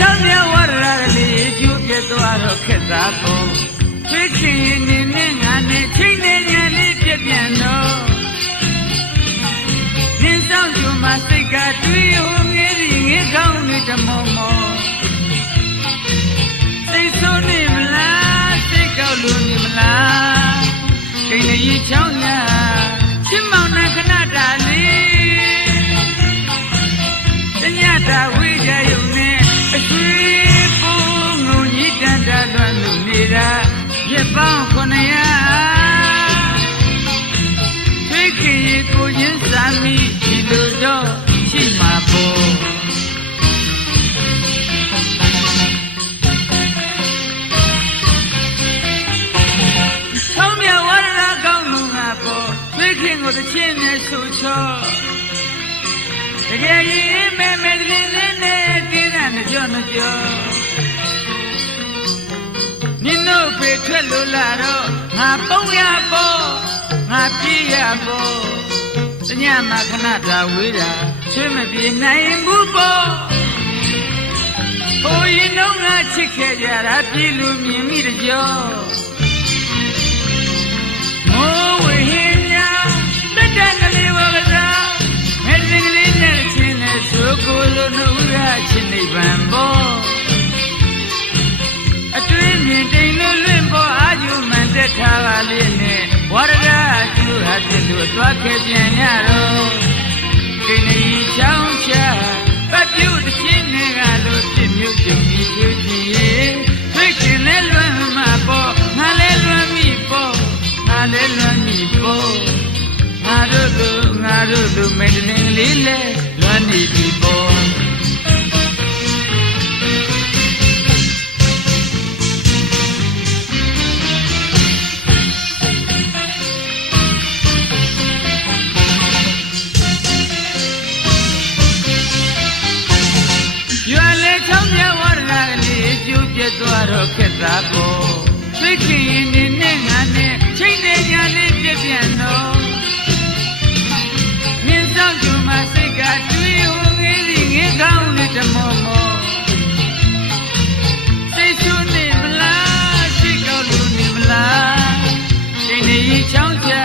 ချမ်းမြောက်ဝရလေးကျူးပြသွားတော့ခက်သာဖို့ဖိခင်နေနေငါနဲ့ချိန်နေရလေးပြပြန်တော့ရင်းဆောင်သူမစိတ်ကတွေးဟိုငယ်ရင်ငယ်ကောင်းနေတမောမောစိတ်ဆိုးနေမလားစိတ်ကောက်လို့နေမလားချိန်နေချောင်း ဆူချောတကယ်ကြီးမဲမဲတည်းလေးနဲ့တင်းတဲ့ကြောနှကြောနင်တို့ဖေထွက်လို့လာတော့ငါပုံရပေါ်ငါပြေးရပေါ်တညမှာခဏတာဝေးတာချွေးမပြေနိုင်ဘူးပေါ်ဟိုရင်တော့ငါချစ်ခဲ့ကြတာပြေးလို့မြင်မိတဲ့ကြော ပါလေနဲ့ဝရဒအကျိုးဟာပြလို့သွားခဲ့ပြန်ရတော့ကိန်းကြီးချောင်းချပတ်ပြုတ်ချင်းတွေကလို့ပြမြို့ကြုံပြီးချွေးကြည့်ရဲ့ တ်သွားတော့ခက်တာပေါ့သိခင်ရင်နေနဲ့ငါနဲ့ချိန်နေညာလေးပြက်ပြန်တော့မြင်းဆောင်ကျူမစိတ်ကတွေးဟိုငယ်ဒီငယ်ကောင်းနေတမောမောစိတ်ဆူနေမလားစိတ်ကောက်လို့နေမလားချိန်နေချောင်းချချ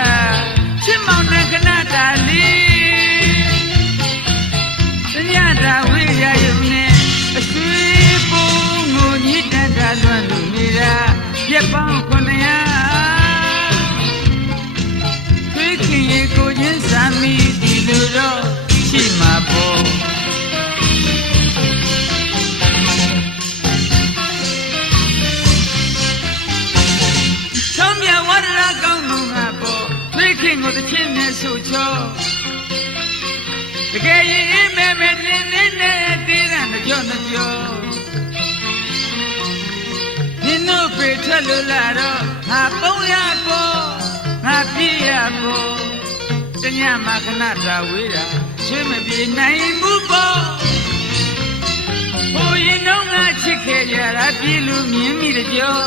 ကိုတစ်ချင်းနဲ့ဆူချောတကယ်ရင်အေးမဲမဲတင်းတင်းနဲ့တေးတဲ့ကြောနှကြောနင်တို့ဖေထွက်လို့လာတော့ငါပုံရပေါ်ငါပြည့်ရပေါ်တညမှာခဏတာဝေးတာချွေးမပြေနိုင်ဘူးပေါ်ဟိုရင်တော့ငါချစ်ခဲ့ကြတာပြည်လူမြင်မိတဲ့ကြော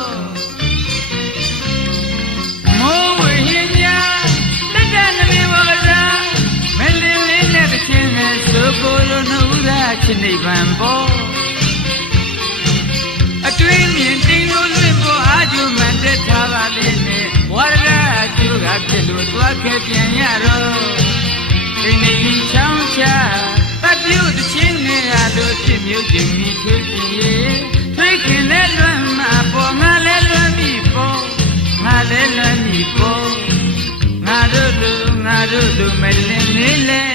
ဖြစ်လို့သွားခဲ့ပြန်ရတော့ဒီနေ့ချောင်းချတပ်ပြုတ်တစ်ချင်းနဲ့ရလို့ဖြစ်မျိုးကျင်ပြီးထွေးကြည့်ရဲ့ထွေးခင်လဲလွမ်းမှာပေါ်ငါလဲလွမ်းပြီပေါ်ငါလဲလွမ်းပြီပေါ်ငါတို့လူငါတို့လူမလင်း